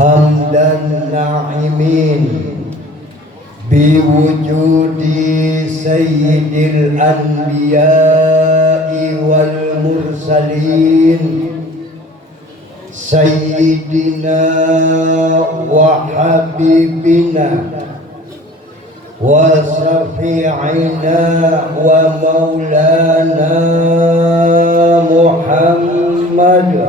hamdan na'imin biwujudi sayyidil anbiya'i wal mursalin sayyidina wa habibina wa syafi'ina wa maulana Muhammad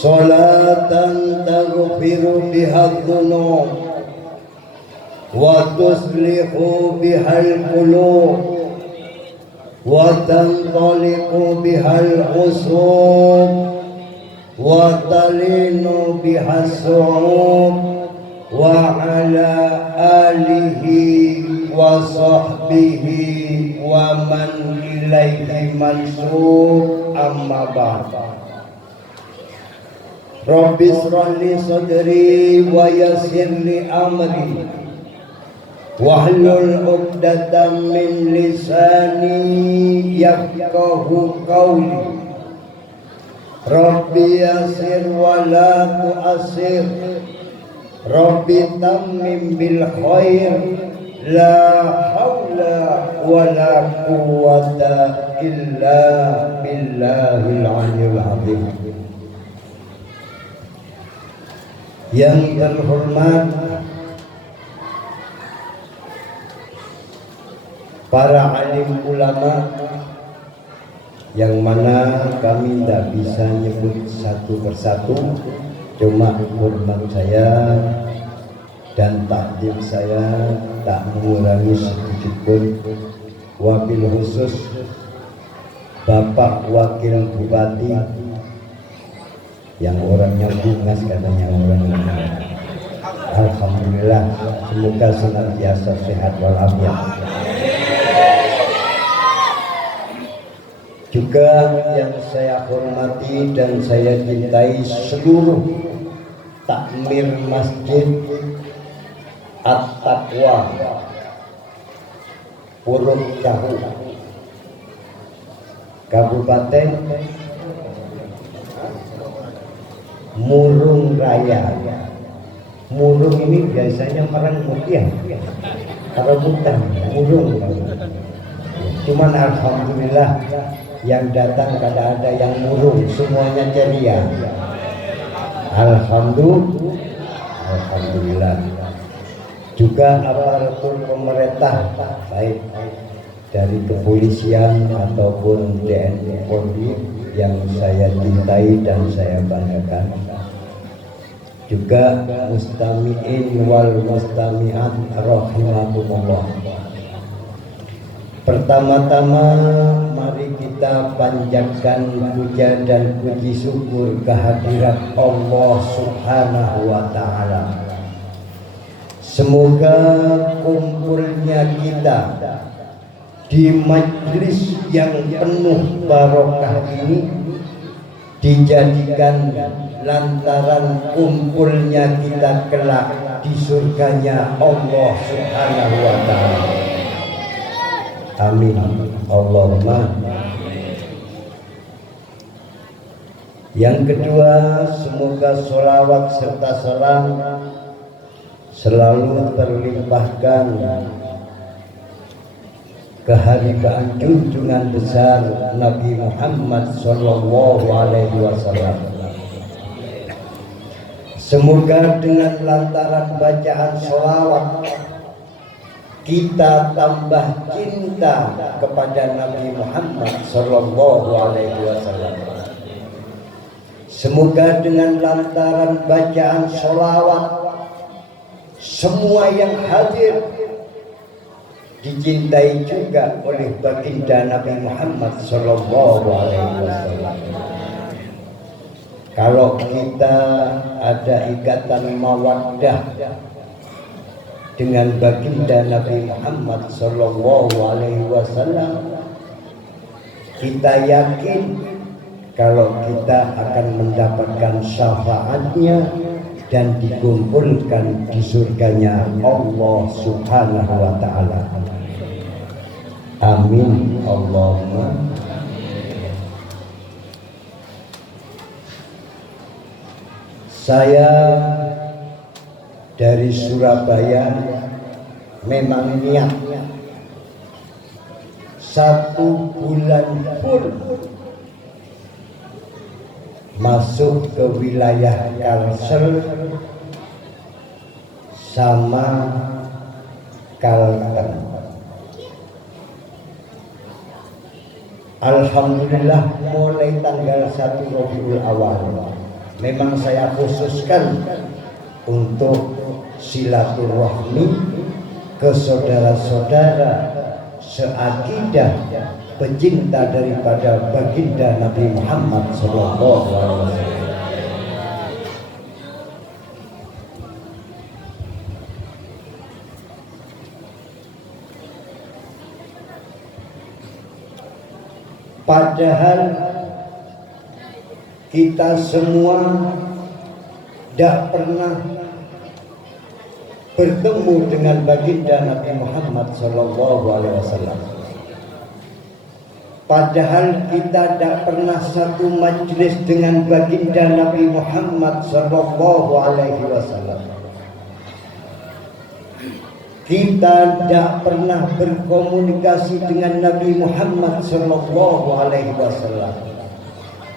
salatan taghfiru biha dhunub wa tuslihu bihal qulub wa tantaliqu bihal usub wa talinu bihas su'ub wa ala alihi wa sahbihi wa man ilaihi mansub amma ba'd. Rabbi shrah li sadri wa yassir li amri wahlul 'uqdatam min lisani yafqahu qawli. Rabbi yassir wa la tu'assir, Rabbi tammim bil khair, la haula wa la quwwata illa billahil 'aliyyil 'azim. Yang terhormat para alim ulama, yang mana kami tidak bisa nyebut satu persatu, cuma hormat saya dan takdim saya tak mengurangi sedikit pun. Wabil khusus Bapak Wakil Bupati yang orangnya bungas katanya orangnya. Alhamdulillah, semoga senantiasa sehat walafiat. Juga yang saya hormati dan saya cintai seluruh takmir Masjid At-Taqwa Puruk Cahu, Kabupaten Murung Raya. Murung ini biasanya orang Mutiah, kalau bukan Murung. Cuman alhamdulillah yang datang kada ada yang murung, semuanya ceria. Alhamdulillah. Juga aparatur pemerintah baik dari kepolisian ataupun TNI Polri yang saya cintai dan saya banggakan. Juga mustami'in wal mustami'at rahimakumullah. Pertama-tama mari kita panjatkan puja dan puji syukur kehadirat Allah Subhanahu wa ta'ala. Semoga kumpulnya kita di majlis yang penuh barokah ini dijadikan lantaran kumpulnya kita kelak di surganya Allah Subhanahu wa ta'ala. Amin Allahumma. Yang kedua, semoga sholawat serta salam selalu terlimpahkan keharibaan junjungan besar Nabi Muhammad sallallahu alaihi wasallam. Semoga dengan lantaran bacaan sholawat kita tambah cinta kepada Nabi Muhammad sallallahu alaihi wasallam. Semoga dengan lantaran bacaan sholawat semua yang hadir dicintai juga oleh baginda Nabi Muhammad sallallahu alaihi wasallam. Kalau kita ada ikatan mawaddah dengan baginda Nabi Muhammad sallallahu alaihi wasallam, kita yakin kalau kita akan mendapatkan syafaatnya dan dikumpulkan di surganya Allah Subhanahu wa ta'ala. Amin Allahumma. Saya dari Surabaya memang niat 1 bulan full masuk ke wilayah Kalsel sama Kalteng. Alhamdulillah mulai tanggal 1 Rabiul Awal memang saya khususkan untuk silaturahmi ke saudara-saudara seakidah pecinta daripada baginda Nabi Muhammad SAW. Padahal kita semua tidak pernah bertemu dengan baginda Nabi Muhammad SAW. Padahal kita tidak pernah satu majlis dengan baginda Nabi Muhammad SAW. Kita tidak pernah berkomunikasi dengan Nabi Muhammad SAW.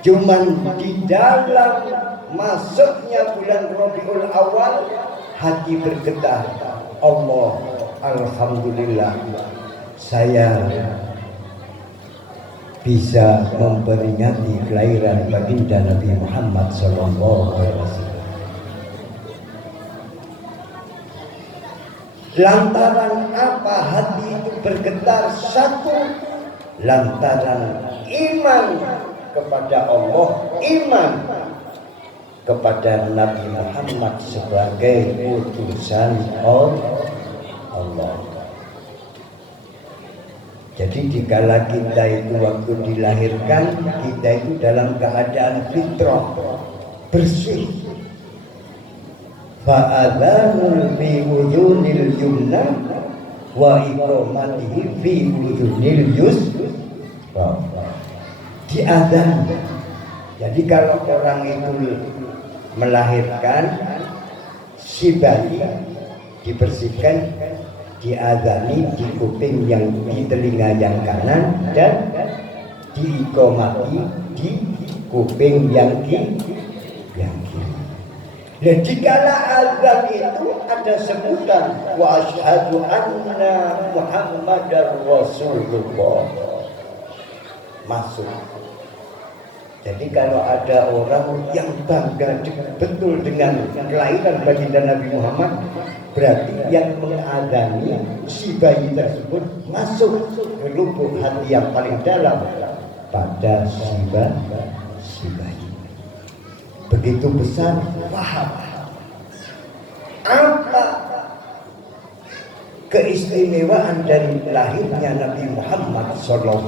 Cuman di dalam masuknya bulan Rabiul Awal hati bergetar, Allah, alhamdulillah saya bisa memperingati kelahiran baginda Nabi Muhammad SAW. Lantaran apa hati itu bergetar? Satu, lantaran iman kepada Allah, iman kepada Nabi Muhammad sebagai utusan Allah. Jadi dikala kita itu waktu dilahirkan, kita itu dalam keadaan fitrah, bersih. Fa'adhanul fi udhunil yumna wa iqamatihi fi udhunil yusra. Diadzan. Jadi kalau orang itu melahirkan, si bayi dibersihkan, diadzani di kuping yang di telinga yang kanan dan diiqamati di kuping yang kiri. Dan dikala azan itu ada sebutan wa asyhadu anna Muhammadar Rasulullah masuk. Jadi kalau ada orang yang bangga betul dengan kelahiran baginda Nabi Muhammad, berarti yang mengadzani si bayi tersebut masuk ke lubuk hati yang paling dalam pada si bayi. Begitu besar paham apa keistimewaan dari lahirnya Nabi Muhammad SAW.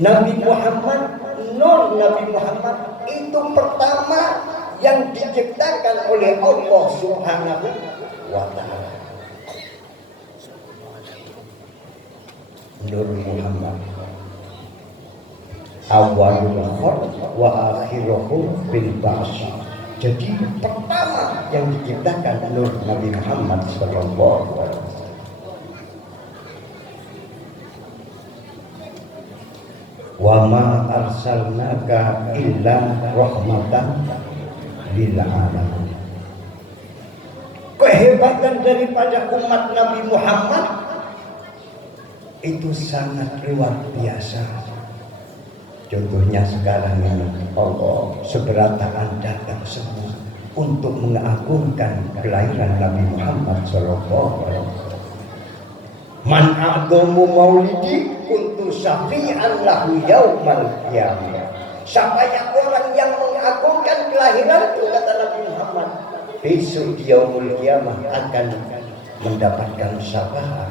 Nabi Muhammad, nur Nabi Muhammad itu pertama yang diciptakan oleh Allah Subhanahu wa Ta'ala. Nur Muhammad awalul khalq wa akhiruhu bil ba'si. Jadi pertama yang diciptakan nur Nabi Muhammad sallallahu alaihi wasallam. Wa ma arsalnaka illa rahmatan lil alamin. Kehebatan daripada umat Nabi Muhammad itu sangat luar biasa. Contohnya sekarang ini Allah seberatakan datang semua untuk mengagungkan kelahiran Nabi Muhammad SAW. Man a'dhamu maulidi kuntu syafi'an lahu yaumal qiyamah. Siapa yang orang yang mengagungkan kelahiran itu, kata Nabi Muhammad, besok di yaumul qiyamah akan mendapatkan syafaat.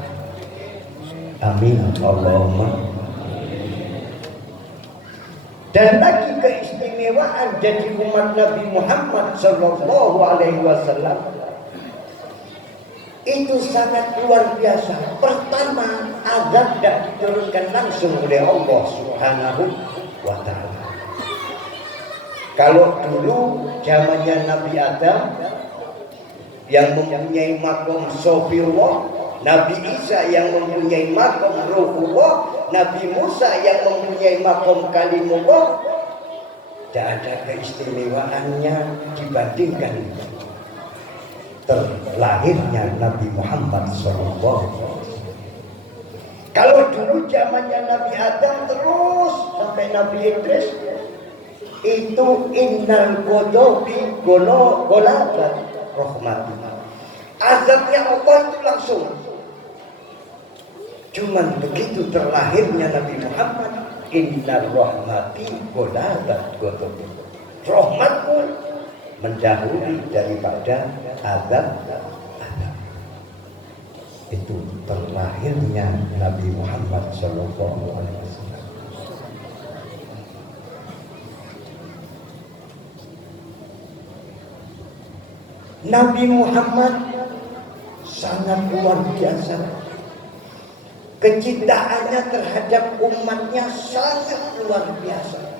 Amin Allahumma. Dan lagi keistimewaan jadi umat Nabi Muhammad Sallallahu Alaihi Wasallam itu sangat luar biasa. Pertama, azan tidak diturunkan langsung oleh Allah Subhanahu wa ta'ala. Kalau dulu zamannya Nabi Adam yang mempunyai makom Sofirullah, Nabi Isa yang mempunyai makom Ruhullah, Nabi Musa yang mempunyai makom Kalimullah, tidak ada keistimewaannya dibandingkan terlahirnya Nabi Muhammad SAW. Kalau dulu zamannya Nabi Adam terus sampai Nabi Idris, itu innal godobi golabat rahmati, azabnya Allah itu langsung. Cuman begitu terlahirnya Nabi Muhammad, innal rahmati golabat godobi, rahmatku mendahului daripada azab. Itu terlahirnya Nabi Muhammad Sallallahu Alaihi Wasallam. Nabi Muhammad sangat luar biasa. Kecintaannya terhadap umatnya sangat luar biasa.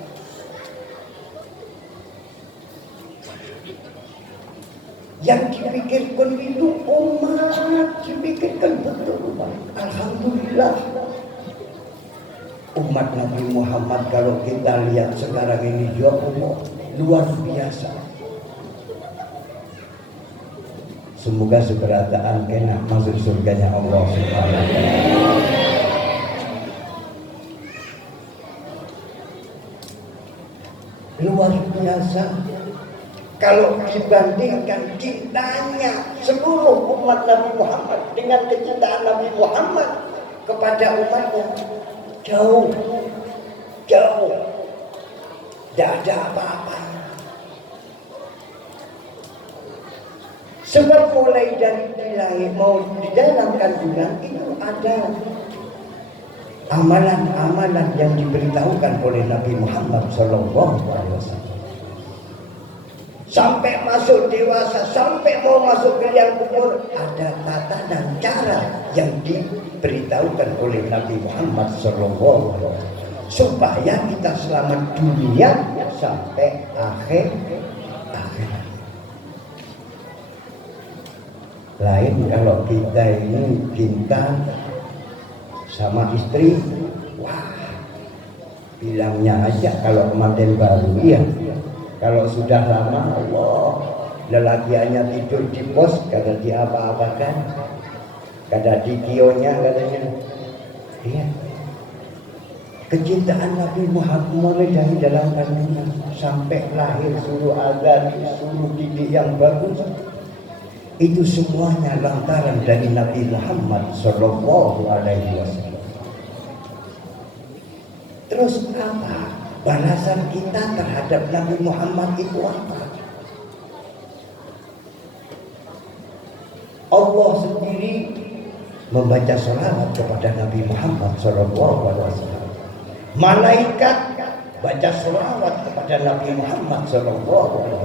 Yang dipikirkan itu umat, dipikirkan betul umat. Alhamdulillah. Umat Nabi Muhammad kalau kita lihat sekarang ini ya Allah, luar biasa. Semoga seberataan kena masuk surganya Allah Subhanahu wa ta'ala. Luar biasa. Kalau dibandingkan cintanya seluruh umat Nabi Muhammad dengan kecintaan Nabi Muhammad kepada umatnya, jauh. Tidak ada apa-apa. Sebab mulai dari lahir mau di dalam kandungan itu ada amalan-amalan yang diberitahukan oleh Nabi Muhammad SAW. Sampai masuk dewasa, sampai mau masuk ke liang kubur, ada tata dan cara yang diberitahukan oleh Nabi Muhammad SAW supaya kita selamat dunia sampai akhir. Lain kalau kita ini cinta sama istri, wah, bilangnya aja kalau kemarin baru, iya. Kalau sudah lama, Allah, lelakiannya tidur di pos, kada diapa-apakan, kada dikionya katanya. Iya. Kecintaan Nabi Muhammad mulai dari dalam kandungan sampai lahir, suruh azan, suruh didik yang bagus. Itu semuanya lantaran dari Nabi Muhammad Sallallahu Alaihi Wasallam. Terus apa? Balasan kita terhadap Nabi Muhammad itu apa? Allah sendiri membaca salawat kepada Nabi Muhammad SAW. Malaikat baca salawat kepada Nabi Muhammad SAW.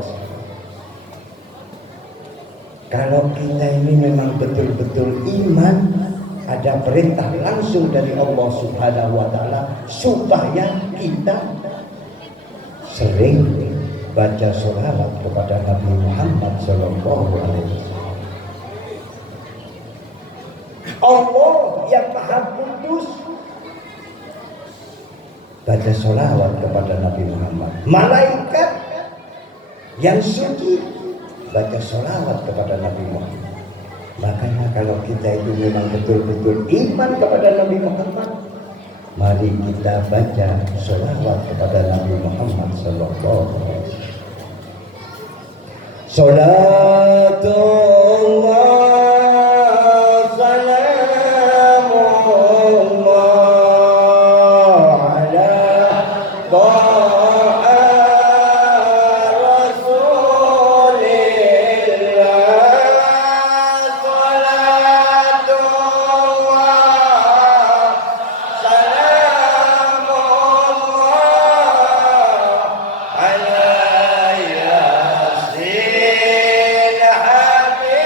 Kalau kita ini memang betul-betul iman, ada perintah langsung dari Allah Subhanahu wa ta'ala supaya kita sering baca sholawat kepada Nabi Muhammad Sallallahu Alaihi Wasallam. Allah yang Maha Kudus baca sholawat kepada Nabi Muhammad. Malaikat yang suci baca sholawat kepada Nabi Muhammad. Makanya kalau kita itu memang betul-betul iman kepada Nabi Muhammad, mari kita baca sholawat kepada Nabi Muhammad Sallallahu Alaihi Wasallam. Salatullah Happy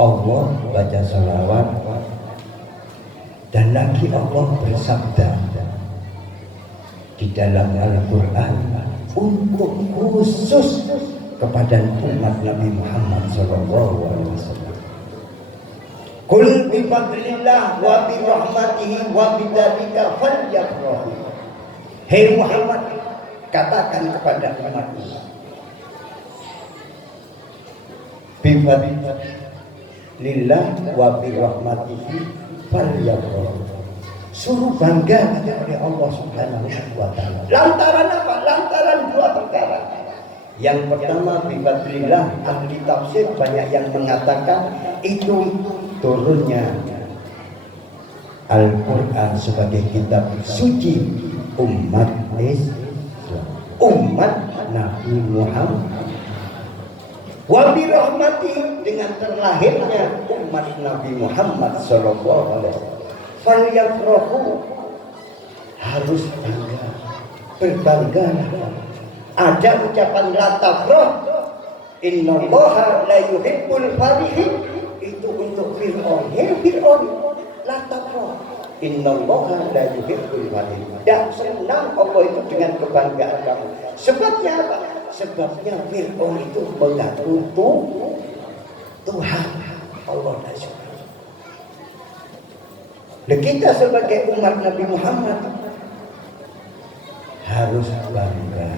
Allah baca salawat, dan lagi Allah bersabda di dalam Al-Quran untuk khusus kepada umat Nabi Muhammad SAW. Qul bi fadlillah wa bi rahmatihi wa bi dzalika falyafrahu. Hei Muhammad, katakan kepada umat ini, bi fadlillah wa bi rahmatihi falyafrahu. Suruh bangga oleh Allah Subhanahu wa taala. Lantaran apa? Lantaran dua perkara. Yang pertama, bi fadlillah, ahli tafsir banyak yang mengatakan itu turunnya Al-Quran sebagai kitab suci umat Islam, umat Nabi Muhammad. Wa bi rahmati, dengan terlahirnya umat Nabi Muhammad sallallahu alaihi wasallam. Falyafrahu, harus bangga, berbanggalah. Ada ucapan la tafrah, innallaha la yuhibbul farihin, itu untuk Fir'aun. Hei Fir'aun, la tafrah, innallaha la yuhibbul farihin. Dan senang Allah itu dengan kebanggaan kamu. Sebabnya apa? Sebabnya Fir'aun itu mengaku Tuhan. Allah tak suka. Dan kita sebagai umat Nabi Muhammad harus bangga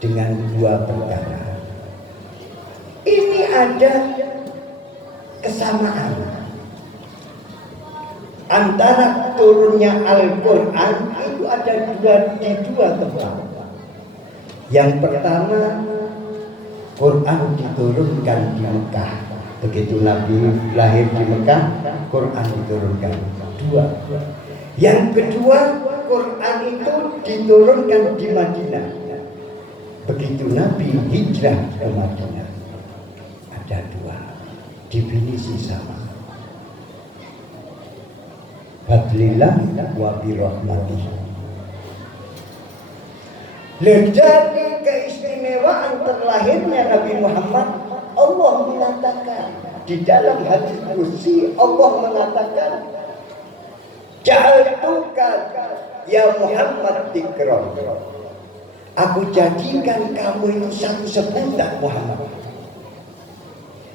dengan dua perkara. Ini ada kesamaan antara turunnya Al-Quran, itu ada di dua tempat. Yang pertama, Quran diturunkan di Mekah. Begitu Nabi lahir di Mekah, Quran diturunkan. Dua. Yang kedua, Quran itu diturunkan di Madinah. Begitu Nabi hijrah ke Madinah. Ada dua definisi sama. Fadlillah wa birahmatih. Dari keistimewaan terlahirnya Nabi Muhammad, Allah mengatakan di dalam hadis qudsi, Allah mengatakan, ja'altuka ya Muhammad dzikran. Aku jadikan kamu itu satu sebutan Muhammad.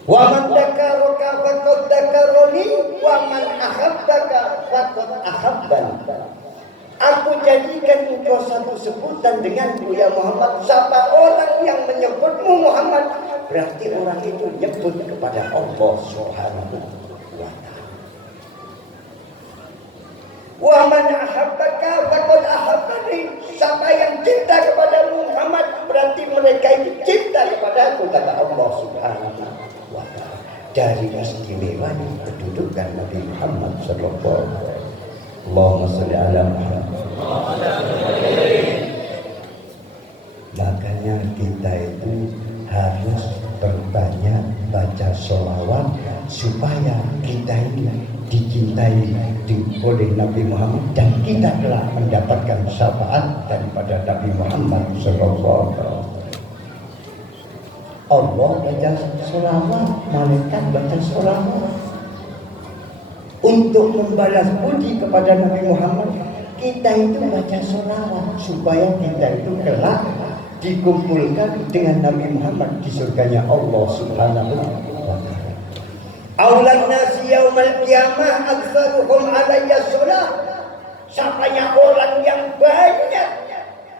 Wa man dzakaraka faqad dzakarani wa man ahabbaka faqad ahabbani. Aku jadikan engkau satu sebutan denganku ya Muhammad. Siapa orang yang menyebutmu Muhammad, berarti orang itu nyebut kepada Allah Subhanahu wa ta'ala. Wa man ahabbaka faqad ahabbani. Siapa yang cinta kepada Muhammad, berarti mereka itu cinta kepada aku, kata Allah Subhanahu wa ta'ala. Dari istimewanya kedudukan Nabi Muhammad sallallahu alaihi wasallam. Allahumma sholli ala Muhammad. Makanya kita itu harus berbanyak baca sholawat supaya kita ini dicintai oleh Nabi Muhammad, dan kita telah mendapatkan syafaat daripada Nabi Muhammad sallallahu alaihi wasallam. Allah baca sholawat, malaikat baca sholawat untuk membalas budi kepada Nabi Muhammad. Kita itu baca sholawat supaya kita itu kelak dikumpulkan dengan Nabi Muhammad di surganya Allah Subhanahu wa ta'ala. Aulan nasi yaumal qiyamah aktsaruhum alayya sholat. Siapanya orang yang banyak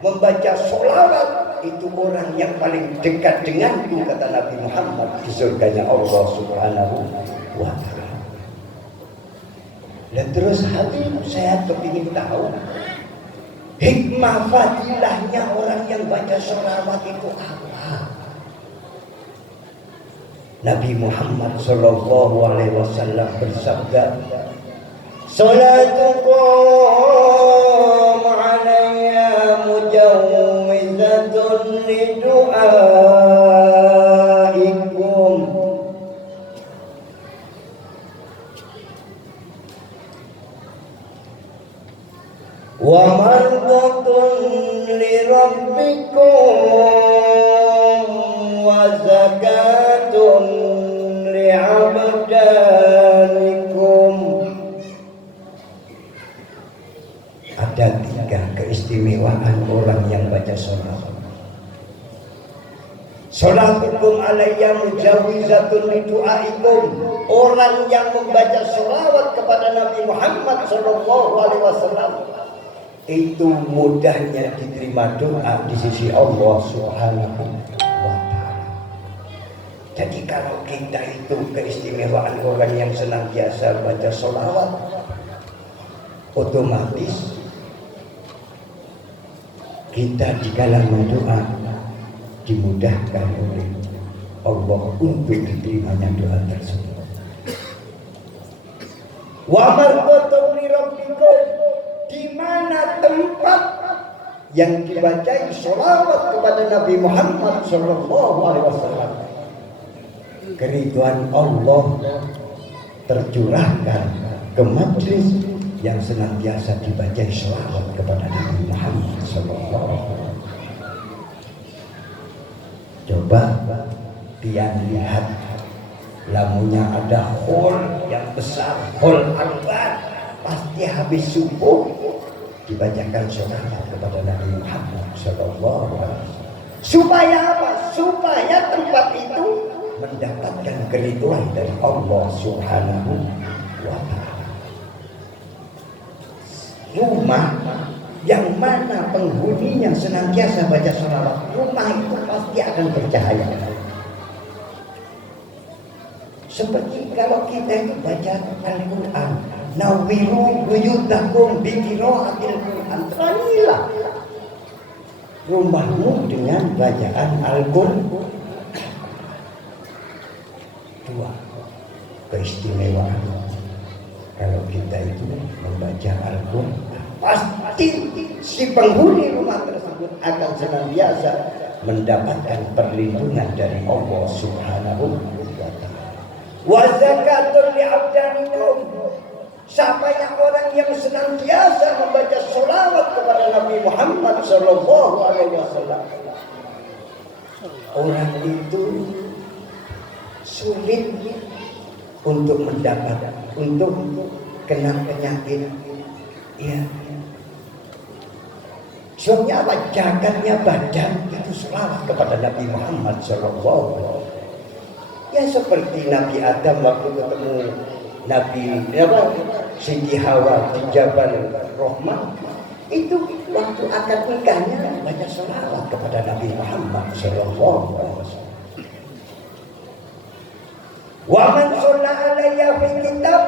membaca sholawat, itu orang yang paling dekat denganku, kata Nabi Muhammad, di surganya Allah Subhanahu wa ta'ala. Dan terus hati saya kepingin tahu hikmah fadilahnya orang yang baca sholawat itu apa. Nabi Muhammad sallallahu alaihi wasallam bersabda, "Salatukum alayya mujawwizatun lidu'aikum." Wa mardatun li rabbikum Sholatukum alayya mujawizatun lidu'aikum. Orang yang membaca sholawat kepada Nabi Muhammad sallallahu alaihi wasallam itu mudahnya diterima doa di sisi Allah Subhanahu wa ta'ala. Jadi kalau kita itu keistimewaan orang yang senantiasa baca sholawat, otomatis kita di kalangan doa dimudahkan oleh Allah untuk diterimanya doa tersebut. Wa marqatum li rabbikum, di mana tempat yang dibacai sholawat kepada Nabi Muhammad sallallahu alaihi wasallam, keriduan Allah tercurahkan ke majlis yang senantiasa dibacai sholawat kepada Nabi Muhammad sallallahu alaihi wasallam. Coba pian lihat, lamunya ada hall yang besar, hall akbar, pasti habis subuh dibacakan sholawat kepada Nabi Muhammad sallallahu alaihi wasallam. Supaya apa? Supaya tempat itu mendapatkan keridhaan dari Allah Subhanahu wa ta'ala. Rumah yang mana penghuninya senantiasa baca sholawat, rumah itu pasti akan bercahaya. Seperti kalau kita itu baca Al-Quran, nawiru buyutakum biqiraatil Quran, terangilah rumahmu dengan bacaan Al-Quran. Dua keistimewaan kalau kita itu membaca Al-Quran, pasti si penghuni rumah tersebut akan senantiasa mendapatkan perlindungan dari Allah Subhanahu wa ta'ala. Wa zakatun li abdanikum, siapanya orang yang senantiasa membaca sholawat kepada Nabi Muhammad sallallahu alaihi wasallam, orang itu sulit untuk mendapat, untuk kena penyakit. Ya, soalnya apa? Jagatnya badan itu sholawat kepada Nabi Muhammad sallallahu alaihi wasallam. Ya seperti Nabi Adam waktu ketemu Nabi Siti Hawa di Jabal Rahmah, itu waktu akad nikahnya baca sholawat kepada Nabi Muhammad sallallahu alaihi wasallam. Wa man shalla alayya fi kitab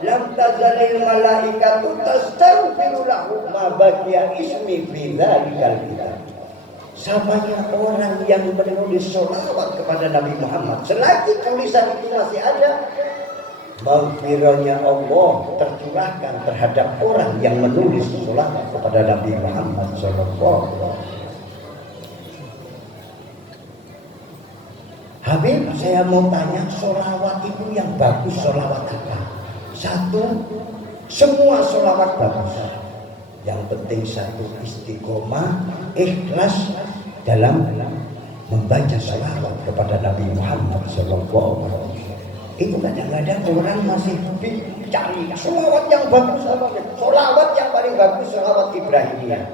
lam tazalil malaikatu tastaghfiru lahu ma baqiya ismi fi dzalikal kitab. Siapanya orang yang menulis sholawat kepada Nabi Muhammad, selagi tulisan itu masih ada, maghfirahnya Allah tercurahkan terhadap orang yang menulis sholawat kepada Nabi Muhammad sallallahu alaihi wasallam. Habib, saya mau tanya, sholawat itu yang bagus sholawat apa? Satu, semua sholawat bagus. Yang penting satu, istiqomah, ikhlas dalam membaca sholawat kepada Nabi Muhammad sallallahu alaihi wasallam. Itu kadang-kadang orang masih cari sholawat yang bagus, sholawat yang paling bagus sholawat Ibrahimiyah.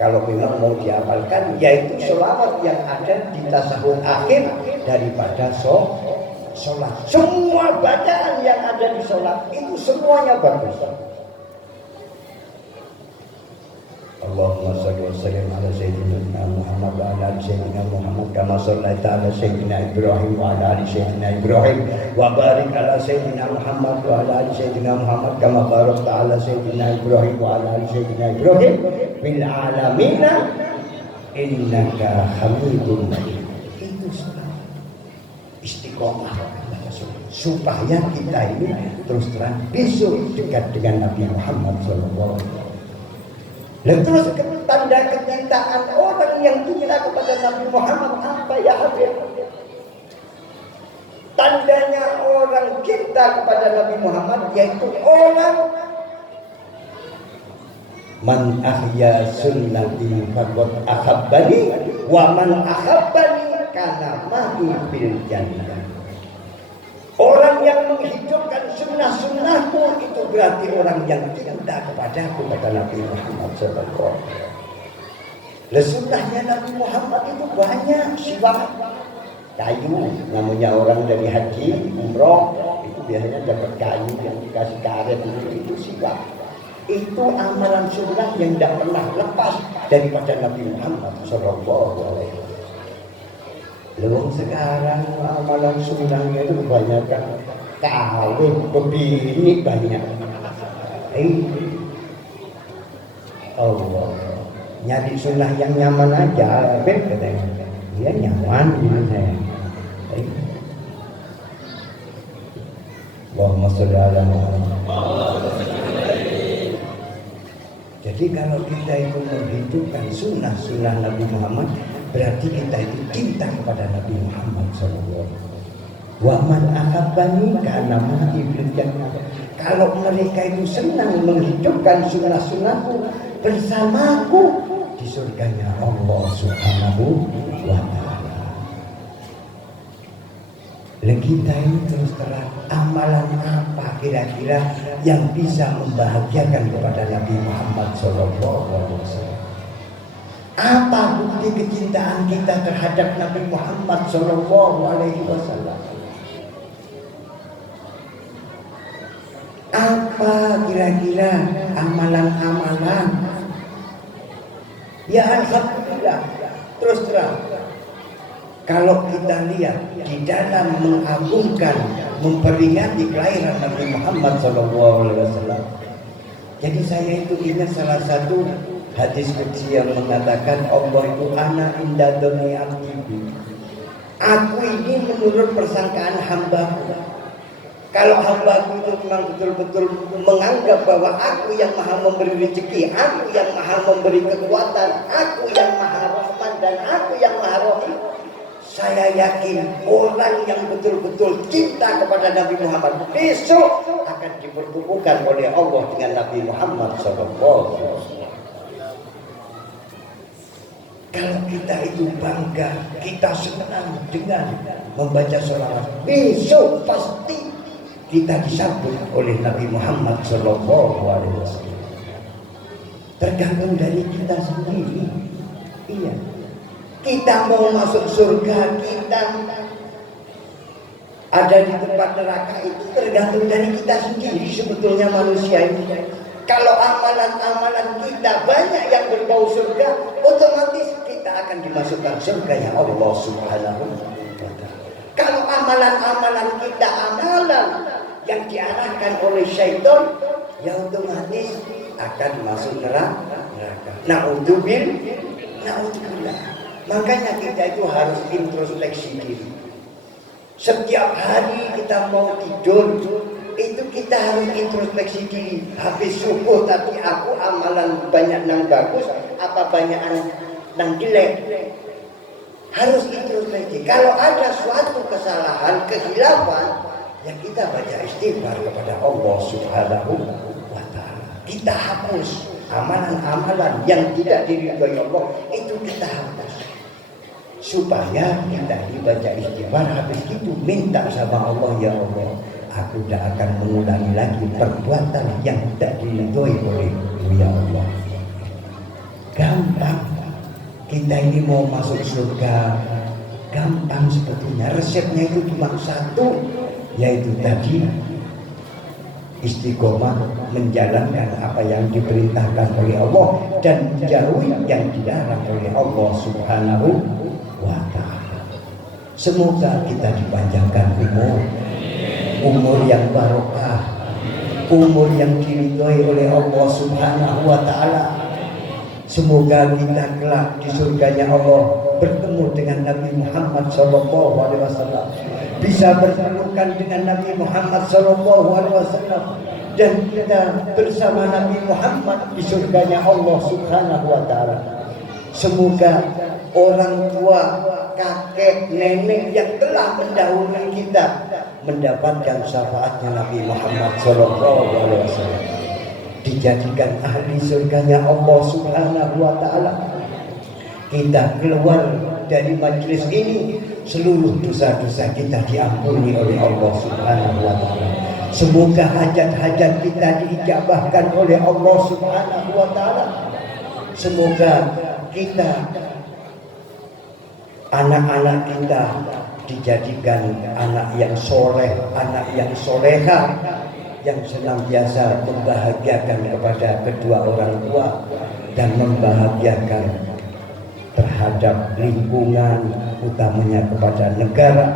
Kalau memang mau dihafalkan, yaitu sholawat yang ada di tasawuf akhir daripada sholat. Semua bacaan yang ada di sholat itu semuanya bagus. Allahumma shalli wa sallim ala sayyidina Muhammad wa ala ali sayyidina Muhammad kama shallaita ala sayyidina Ibrahim wa ala ali sayyidina Ibrahim wa barik ala sayyidina Muhammad wa ala ali sayyidina Muhammad kama barakta ala sayyidina Ibrahim wa ala ali sayyidina Ibrahim fil alamin innaka Hamidum Majid. Itu istiqomah supaya kita ini terus terang besok dekat dengan Nabi Muhammad sallallahu alaihi wasallam. Terus tanda kecintaan orang yang cinta kepada Nabi Muhammad apa ya Habib? Tandanya orang cinta kepada Nabi Muhammad yaitu orang man ahya sunnati faqad ahabbani wa man ahabbani kana ma'i fil jannah. Orang yang menghidupkan sunnah-sunnahku itu berarti orang yang cinta kepadaku, kata Nabi Muhammad SAW. Sunnahnya Nabi Muhammad itu banyak, siwak kayu, namanya orang dari haji, umroh, itu biasanya dapat kayu yang dikasih karet itu siwak. Itu amalan sunnah yang tidak pernah lepas daripada Nabi Muhammad Sallallahu Alaihi Wasallam. Belum sekarang amalan sunnahnya itu kebanyakan kawin, bebini banyak. Allah, nyari sunnah yang nyaman aja, katanya. Dia nyaman dengan saya. Allahumma sholli ala Muhammad. Jadi kalau kita itu menghidupkan sunnah Nabi Muhammad, berarti kita itu cinta kepada Nabi Muhammad SAW. Wa man ahabbani kana ma'i fil jannah. Kalau mereka itu senang menghidupkan sunnahku bersamaku di surganya Allah Subhanahu wa ta'ala. Kita ini terus terang, amalan apa kira-kira yang bisa membahagiakan kepada Nabi Muhammad SAW? Apa bukti kecintaan kita terhadap Nabi Muhammad SAW? Apa kira-kira amalan-amalan? Ya alhamdulillah, terus terang. Kalau kita lihat di dalam mengagungkan, memperingati kelahiran Nabi Muhammad SAW, jadi saya itu ingat salah satu hadis kecil yang mengatakan Allah itu ana inda dzanni abdi. Aku ini menurut persangkaan hambaku. Kalau hambaku itu memang betul-betul menganggap bahwa aku yang maha memberi rezeki, aku yang maha memberi kekuatan, aku yang maha rahman dan aku yang maha rahim, saya yakin orang yang betul-betul cinta kepada Nabi Muhammad besok akan dipertemukan oleh Allah dengan Nabi Muhammad SAW. Kalau kita itu bangga, kita senang dengan membaca sholawat, besok pasti kita disambut oleh Nabi Muhammad SAW. Tergantung dari kita sendiri. Iya. Kita mau masuk surga, kita ada di tempat neraka, itu tergantung dari kita sendiri sebetulnya manusia ini. Kalau amalan-amalan kita banyak yang berbau surga, otomatis kita akan dimasukkan surga ya Allah Subhanahu wa ta'ala. Kalau amalan-amalan kita amalan yang diarahkan oleh syaitan, ya otomatis akan masuk neraka. Na'udzubillah. Makanya kita itu harus introspeksi diri. Setiap hari kita mau tidur, itu kita harus introspeksi diri. Habis subuh tapi aku amalan banyak yang bagus, apa banyak yang jelek. Harus introspeksi. Kalau ada suatu kesalahan, kehilafan, ya kita baca istighfar kepada Allah Subhanahu wa ta'ala. Kita hapus amalan-amalan yang tidak diridhoi Allah, itu kita hapus. Supaya kita dibaca istighfar, habis itu minta sama Allah, ya Allah, aku tidak akan mengulangi lagi perbuatan yang tidak diridhoi oleh-Mu ya Allah. Gampang. Kita ini mau masuk surga, gampang sebetulnya. Resepnya itu cuma satu, yaitu tadi istiqomah menjalankan apa yang diperintahkan oleh Allah dan menjauhi yang dilarang oleh Allah Subhanahu wa ta'ala. Semoga kita dipanjangkan umur yang barokah, umur yang diridhoi oleh Allah Subhanahu wa ta'ala. Semoga kita kelak di surganya Allah bertemu dengan Nabi Muhammad SAW, bisa berpelukan dengan Nabi Muhammad SAW, dan kita bersama Nabi Muhammad di surganya Allah Subhanahu wa ta'ala. Semoga orang tua, kakek, nenek yang telah mendahului kita mendapatkan syafaatnya Nabi Muhammad SAW, dijadikan ahli surganya Allah Subhanahu wa ta'ala. Kita keluar dari majlis ini, seluruh dosa-dosa kita diampuni oleh Allah Subhanahu wa ta'ala. Semoga hajat-hajat kita diijabahkan oleh Allah Subhanahu wa ta'ala. Semoga kita, anak-anak kita dijadikan anak yang soleh, anak yang soleha, yang senantiasa membahagiakan kepada kedua orang tua dan membahagiakan terhadap lingkungan, utamanya kepada negara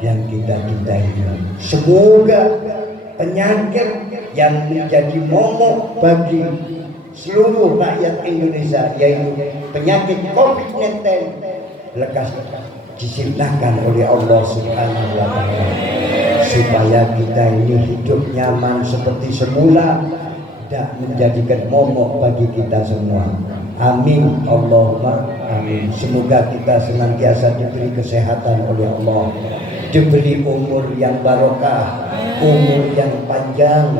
yang kita cintai ini. Semoga penyakit yang menjadi momok bagi seluruh rakyat Indonesia, yaitu penyakit COVID-19, lekas disirnakan oleh Allah Subhanahu wa Ta'ala, supaya kita ini hidup nyaman seperti semula, tidak menjadikan momok bagi kita semua. Amin Allahumma amin. Semoga kita senantiasa diberi kesehatan oleh Allah, diberi umur yang barokah, umur yang panjang,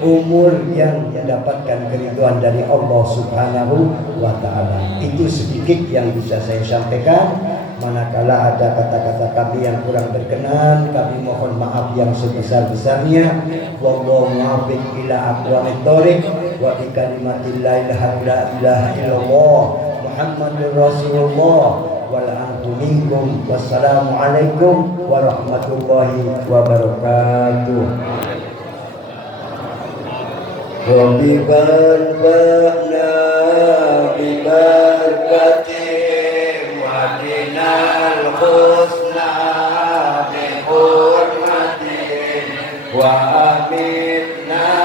umur yang mendapatkan keridhaan dari Allah Subhanahu wa Ta'ala. Itu sedikit yang bisa saya sampaikan. Manakala ada kata-kata kami yang kurang berkenan, kami mohon maaf yang sebesar-besarnya. Wallahu muwaffiq ila aqwamit thoriq wa bi kalimatillah la ilaha illallah Muhammadur Rasulullah wal antu minkum. Wassalamualaikum warahmatullahi wabarakatuh. Wa bi barna bi barakati al husna bi hurmati wa amitna